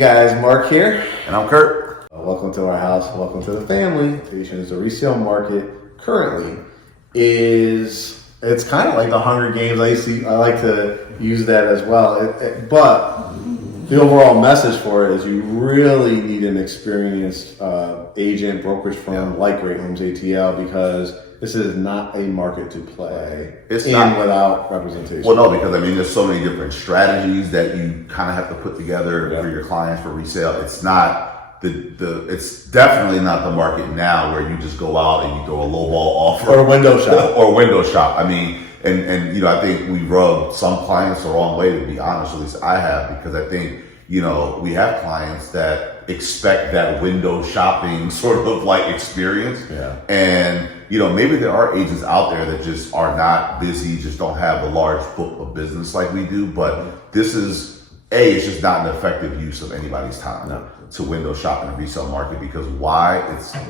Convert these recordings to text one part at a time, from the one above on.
guys, Mark here. And I'm Kurt. Welcome to our house. Welcome to the family. The resale market currently it's kind of like the Hunger Games. I like to use that as well. But the overall message for it is you really need an experienced agent, brokerage firm like GreatHomesATL, because this is not a market to play without representation. Well, no, because I mean, there's so many different strategies that you kind of have to put together for your clients for resale. It's not it's definitely not the market now where you just go out and you throw a lowball offer or a window shop or window shop. I mean, and you know, I think we rub some clients the wrong way, to be honest. At least I have, because I think, you know, we have clients that expect that window shopping sort of like experience. Yeah. And, you know, maybe there are agents out there that just are not busy, just don't have a large book of business like we do. But this is, it's just not an effective use of anybody's time to window shop in the resale market, because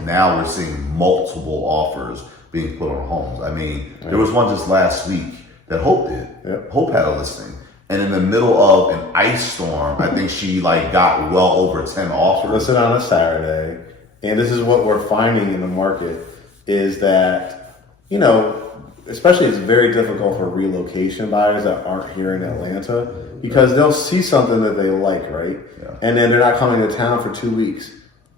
now we're seeing multiple offers being put on homes. I mean, there was one just last week that Hope did. Yep. Hope had a listing. And in the middle of an ice storm, I think she got well over 10 offers. Listed on a Saturday. And this is what we're finding in the market is that, you know, especially it's very difficult for relocation buyers that aren't here in Atlanta, because they'll see something that they like, right? Yeah. And then they're not coming to town for 2 weeks.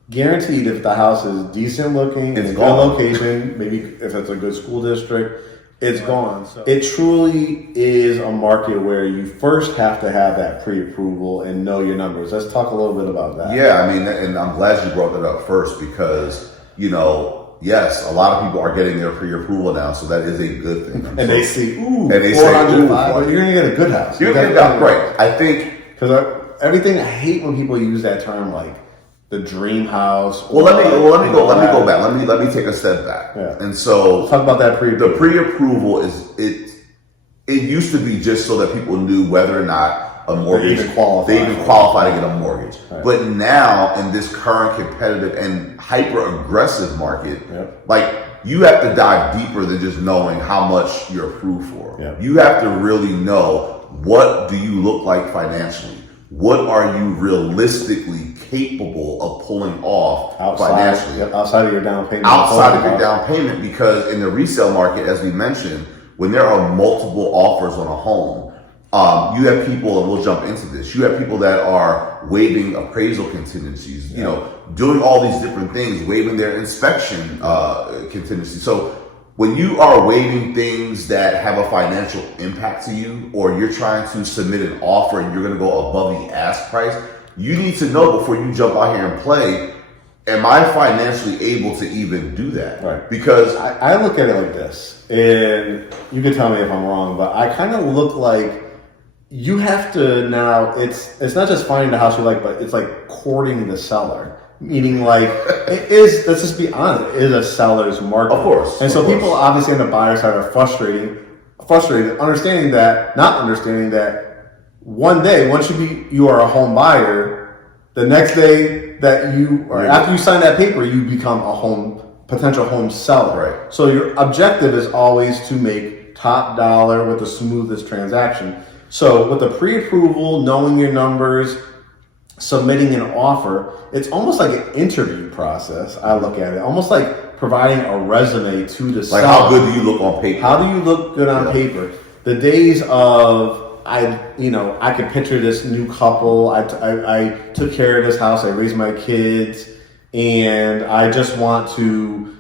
Guaranteed, if the house is decent looking, it's a good location, maybe if it's a good school district, it's gone. So it truly is a market where you first have to have that pre-approval and know your numbers. Let's talk a little bit about that. Yeah, I mean, and I'm glad you brought that up first, because, you know, yes, a lot of people are getting their pre-approval now, so that is a good thing. And they see, but you're going to get a good house. You're going to get right. I think, because everything, I hate when people use that term like the dream house. Well, let me go back. Let me take a step back. Yeah. And so let's talk about that pre-approval. The pre-approval it used to be just so that people knew whether or not a mortgage they even qualify to get a mortgage. Right. But now in this current competitive and hyper aggressive market, like, you have to dive deeper than just knowing how much you're approved for. Yep. You have to really know, what do you look like financially? What are you realistically capable of pulling off financially? Outside of your down payment. Outside of your down payment, because in the resale market, as we mentioned, when there are multiple offers on a home, you have people, and we'll jump into this, you have people that are waiving appraisal contingencies, you know, doing all these different things, waiving their inspection contingency. So when you are waiving things that have a financial impact to you, or you're trying to submit an offer and you're going to go above the ask price, you need to know before you jump out here and play, am I financially able to even do that? Right. Because I look at it like this, and you can tell me if I'm wrong, but I kind of look like you have to now, it's not just finding the house you like, but it's like courting the seller. Meaning, like, it is, let's just be honest, it is a seller's market. Of course. And so people obviously on the buyer side are frustrated, not understanding that one day, once you are a home buyer, the next day that after you sign that paper, you become a potential home seller. Right. So your objective is always to make top dollar with the smoothest transaction. So with the pre-approval, knowing your numbers, submitting an offer, it's almost like an interview process. I look at it almost like providing a resume to the seller. Like, how good do you look on paper? How do you look good on paper? The days of I could picture this new couple. I took care of this house. I raised my kids, and I just want to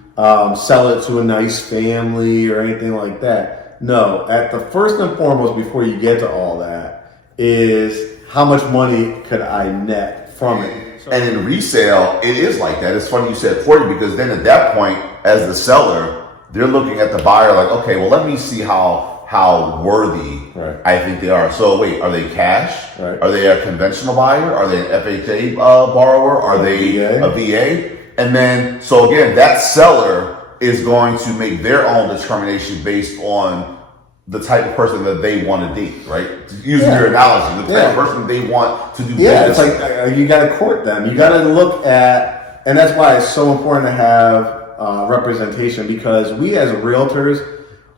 sell it to a nice family or anything like that. No, at the first and foremost, before you get to all that, is how much money could I net from it? And in resale, it is like that. It's funny you said 40, because then at that point, as the seller, they're looking at the buyer like, okay, well, let me see how worthy I think they are. So wait, are they cash? Right. Are they a conventional buyer? Are they an FHA borrower? Are they a VA? And then, so again, that seller is going to make their own determination based on the type of person that they want to date, right? Using your analogy, the type of person they want to do business. Yeah, it's like you got to court them. You got to look at, and that's why it's so important to have representation, because we as realtors,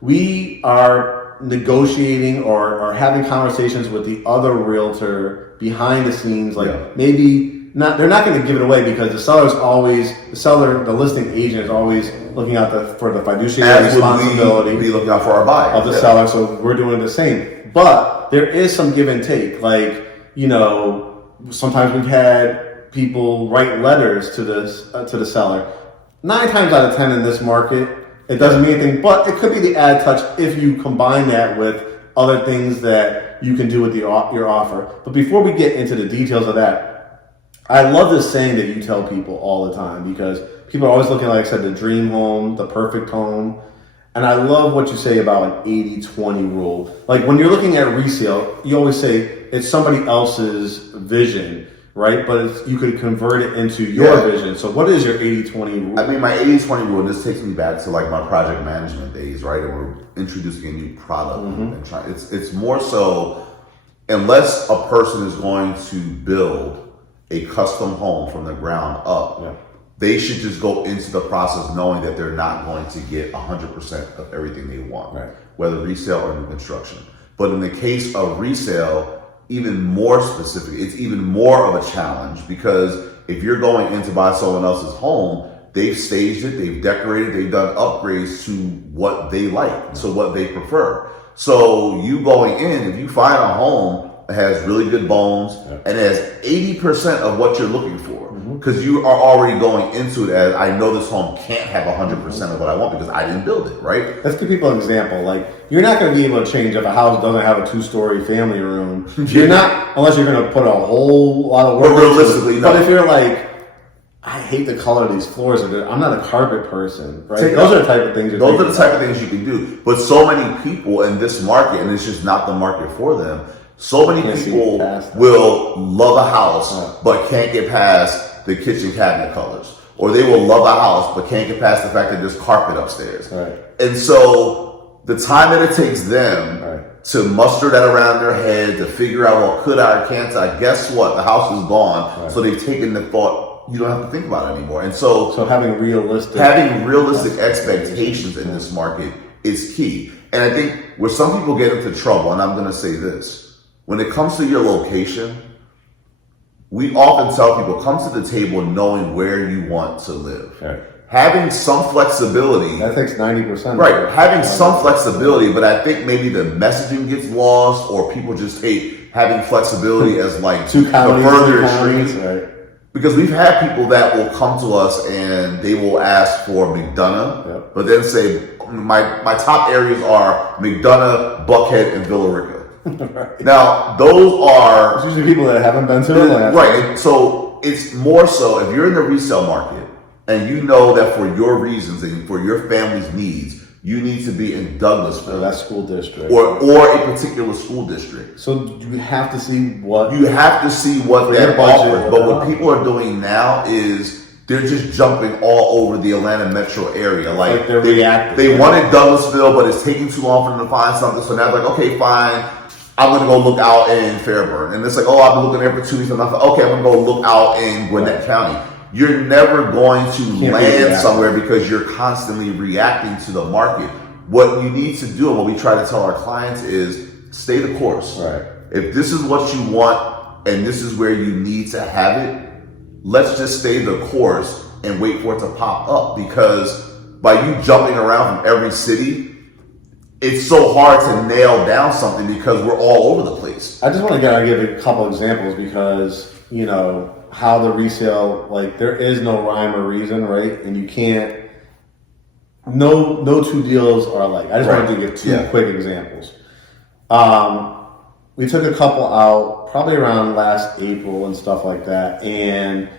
we are negotiating or having conversations with the other realtor behind the scenes, like maybe not, they're not going to give it away because the listing agent is always looking out for the fiduciary responsibility. Be looking out for our buyer of the seller. So we're doing the same, but there is some give and take. Like, you know, sometimes we've had people write letters to the seller. 9 times out of 10 in this market, it doesn't mean anything, but it could be the add touch if you combine that with other things that you can do with your offer. But before we get into the details of that, I love this saying that you tell people all the time because people are always looking, like I said, the dream home, the perfect home. And I love what you say about an 80-20 rule. Like when you're looking at resale, you always say it's somebody else's vision, right? But you could convert it into your vision. So what is your 80-20 rule? I mean, my 80-20 rule, this takes me back to like my project management days, right? And we're introducing a new product and trying. It's more so, unless a person is going to build a custom home from the ground up, they should just go into the process knowing that they're not going to get 100% of everything they want, whether resale or new construction. But in the case of resale, even more specific, it's even more of a challenge because if you're going in to buy someone else's home, they've staged it, they've decorated, they've done upgrades to what they like, to what they prefer. So you going in, if you find a home that has really good bones and has 80% of what you're looking for, because you are already going into it as, I know this home can't have 100% of what I want because I didn't build it, right? Let's give people an example. Like, you're not going to be able to change if a house doesn't have a 2-story family room. You're not, unless you're going to put a whole lot of work into it. Realistically, no. But if you're like, I hate the color of these floors, I'm not a carpet person, right? Those are the type of things you can do. But so many people in this market, and it's just not the market for them, so many people will love a house but can't get past the kitchen cabinet colors. Or they will love a house but can't get past the fact that there's carpet upstairs. And so the time that it takes them to muster that around their head, to figure out, well, could I or can't I? Guess what? The house is gone. So they've taken the thought, you don't have to think about it anymore. And so having realistic expectations in this market is key. And I think where some people get into trouble, and I'm going to say this, when it comes to your location, we often tell people, come to the table knowing where you want to live. Having some flexibility. That takes 90%. Right. Having some flexibility, but I think maybe the messaging gets lost or people just take having flexibility as like the further extreme. Because we've had people that will come to us and they will ask for McDonough, but then say, my top areas are McDonough, Buckhead, and Villa Rica. Now, those are... It's usually people that haven't been to Atlanta. Right. So it's more so, if you're in the resale market and you know that for your reasons and for your family's needs, you need to be in Douglasville. Or that school district. Or a particular school district. So you have to see what... You have to see what that offers. But what people are doing now is they're just jumping all over the Atlanta metro area. Like they're reacting. They wanted Douglasville, but it's taking too long for them to find something. So now they're like, okay, fine. I'm going to go look out in Fairburn. And it's like, oh, I've been looking there for 2 weeks. And I'm like, okay, I'm going to go look out in Gwinnett County. You're never going to land somewhere because you're constantly reacting to the market. What you need to do and what we try to tell our clients is stay the course. If this is what you want and this is where you need to have it, let's just stay the course and wait for it to pop up. Because by you jumping around from every city, it's so hard to nail down something because we're all over the place. I just want to give a couple examples because, you know, how the resale, like there is no rhyme or reason, right? And you can't, no 2 deals are alike. I just wanted to give 2 quick examples. We took a couple out probably around last April and stuff like that. And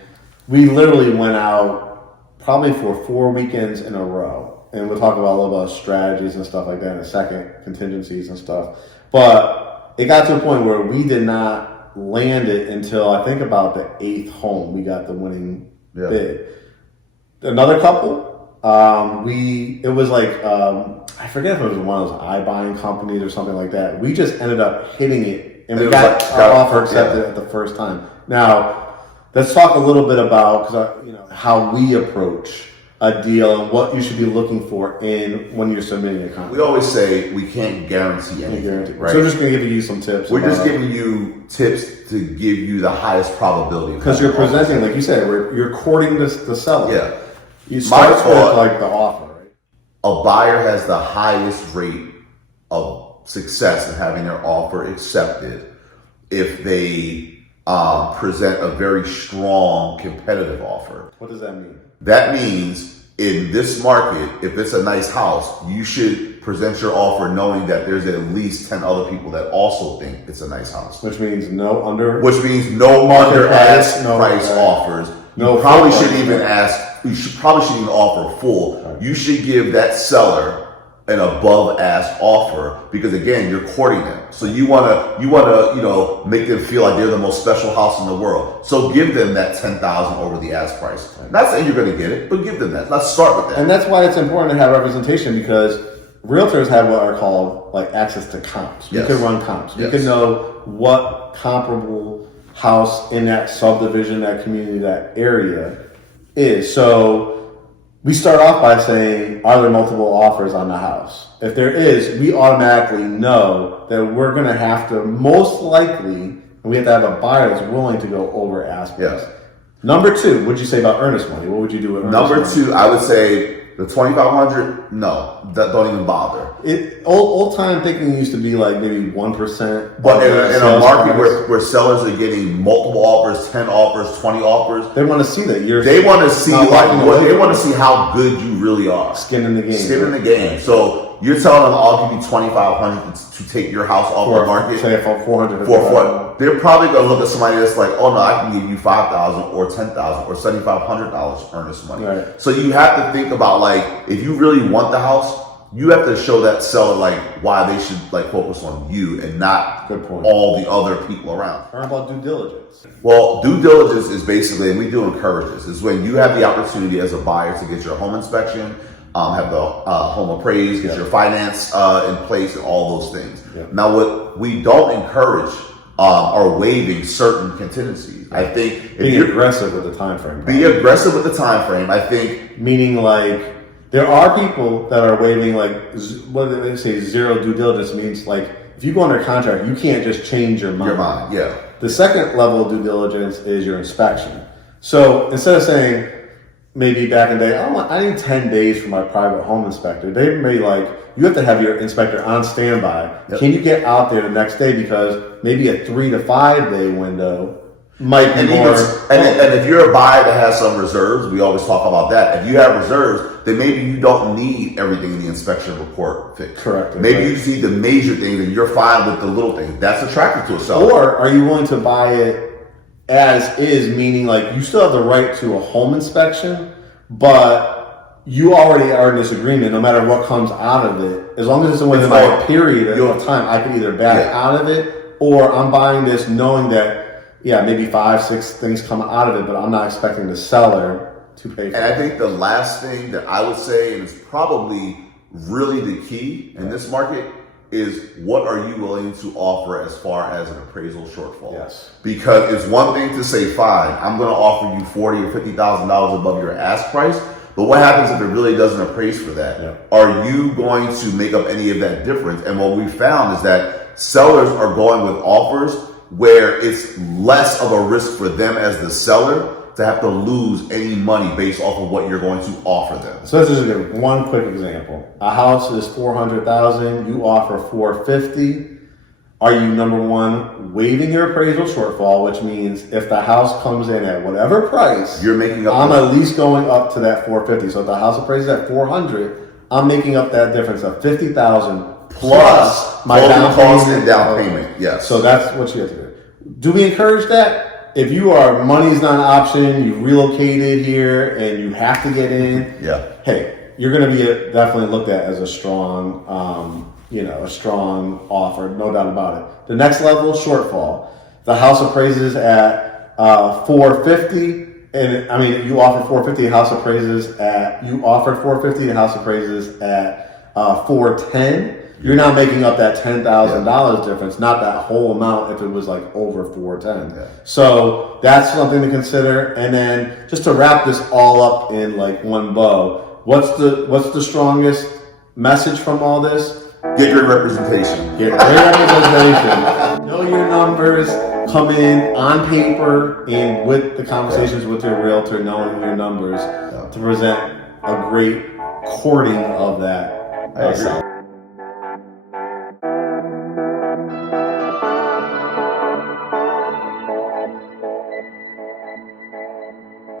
we literally went out probably for 4 weekends in a row. And we'll talk about a little about strategies and stuff like that in a second, contingencies and stuff. But it got to a point where we did not land it until I think about the 8th home. We got the winning bid. Another couple, it was like, I forget if it was one of those iBuying companies or something like that. We just ended up hitting it and we got our offer accepted at the first time. Now, let's talk a little bit about how we approach a deal and what you should be looking for in when you're submitting a contract? We always say we can't guarantee anything, right? So we're just going to give you some tips. We're just giving you tips to give you the highest probability. Because you're presenting, like you said, you're courting the seller. Yeah. You start with like the offer, right? A buyer has the highest rate of success in having their offer accepted if they present a very strong competitive offer. What does that mean? That means in this market, if it's a nice house, you should present your offer knowing that there's at least 10 other people that also think it's a nice house. Which means no under ask price offers. No, you probably shouldn't even ask. You probably shouldn't even offer full. Right. You should give that seller an above ask offer because again, you're courting them. So you wanna make them feel like they're the most special house in the world. So give them that $10,000 over the ask price. Right. Not saying you're going to get it, but give them that. Let's start with that. And that's why it's important to have representation because realtors have what are called like access to comps. We can run comps. We can know what comparable house in that subdivision, that community, that area is. So we start off by saying, are there multiple offers on the house? If there is, we automatically know that we're going to have to most likely, and we have to have a buyer that's willing to go over ask price. Yes. Number two, what'd you say about earnest money? What would you do with earnest money? Number two, I would say the $2,500, no, don't even bother. Old time thinking used to be like maybe 1%. But in a market where sellers are getting multiple offers, 10 offers, 20 offers, they want to see that they want to see they want to see how good you really are. Skin in the game. Skin in the game. So you're telling them I'll give you $2,500 to take your house off the market. Say for $400. They're probably going to look at somebody that's like, oh no, I can give you $5,000 or $10,000 or $7,500 earnest money. Right. So you have to think about like if you really want the house, you have to show that seller like why they should like focus on you and not all the other people around. How about due diligence? Well, due diligence is basically, and we do encourage this, is when you have the opportunity as a buyer to get your home inspection, have the home appraised, get your finance in place, and all those things. Now, what we don't encourage are waiving certain contingencies. I think being aggressive with the time frame. Be aggressive with the time frame. I think meaning like there are people that are waiving like what do they say? Zero due diligence means like if you go under contract, you can't just change your mind. Yeah. The second level of due diligence is your inspection. So instead of saying maybe back in the day, I need 10 days for my private home inspector, they may like you have to have your inspector on standby. Yep. Can you get out there the next day because maybe a 3 to 5 day window might be more. And if you're a buyer that has some reserves, we always talk about that. If you have reserves, then maybe you don't need everything in the inspection report fixed. Correct. Maybe you see the major things and you're fine with the little things. That's attractive to a seller. Or are you willing to buy it as is, meaning like you still have the right to a home inspection, but you already are in this agreement no matter what comes out of it. As long as it's within a period of time, I can either back out of it or I'm buying this knowing that maybe 5, 6 things come out of it, but I'm not expecting the seller to pay for it. And I think the last thing that I would say, and it's probably really the key in this market, is what are you willing to offer as far as an appraisal shortfall? Yes. Because it's one thing to say, fine, I'm going to offer you $40,000 or $50,000 above your ask price, but what happens if it really doesn't appraise for that? Yeah. Are you going to make up any of that difference? And what we found is that sellers are going with offers where it's less of a risk for them as the seller to have to lose any money based off of what you're going to offer them. So let's just give one quick example. A house is $400,000, you offer $450,000. Are you, number one, waiving your appraisal shortfall, which means if the house comes in at whatever price, you're making up. I'm at least going up to that $450,000. So if the house appraises at $400,000, I'm making up that difference of $50,000 plus my down cost and down payment. Yes. So that's what you have to do. Do we encourage that? If you are money's not an option, you relocated here and you have to get in. Yeah. Hey, you're going to be definitely looked at as a strong, a strong offer, no doubt about it. The next level, shortfall. The house appraises at $450,000, and you offer $450,000. The house appraises at $450,000. The house appraises at $410,000. You're not making up that $10,000 difference, not that whole amount if it was like over 410. Yeah. So that's something to consider. And then just to wrap this all up in like one bow, what's the strongest message from all this? Get great representation. Get great representation. Know your numbers. Come in on paper and with the conversations with your realtor, knowing your numbers to present a great courting of that. I agree.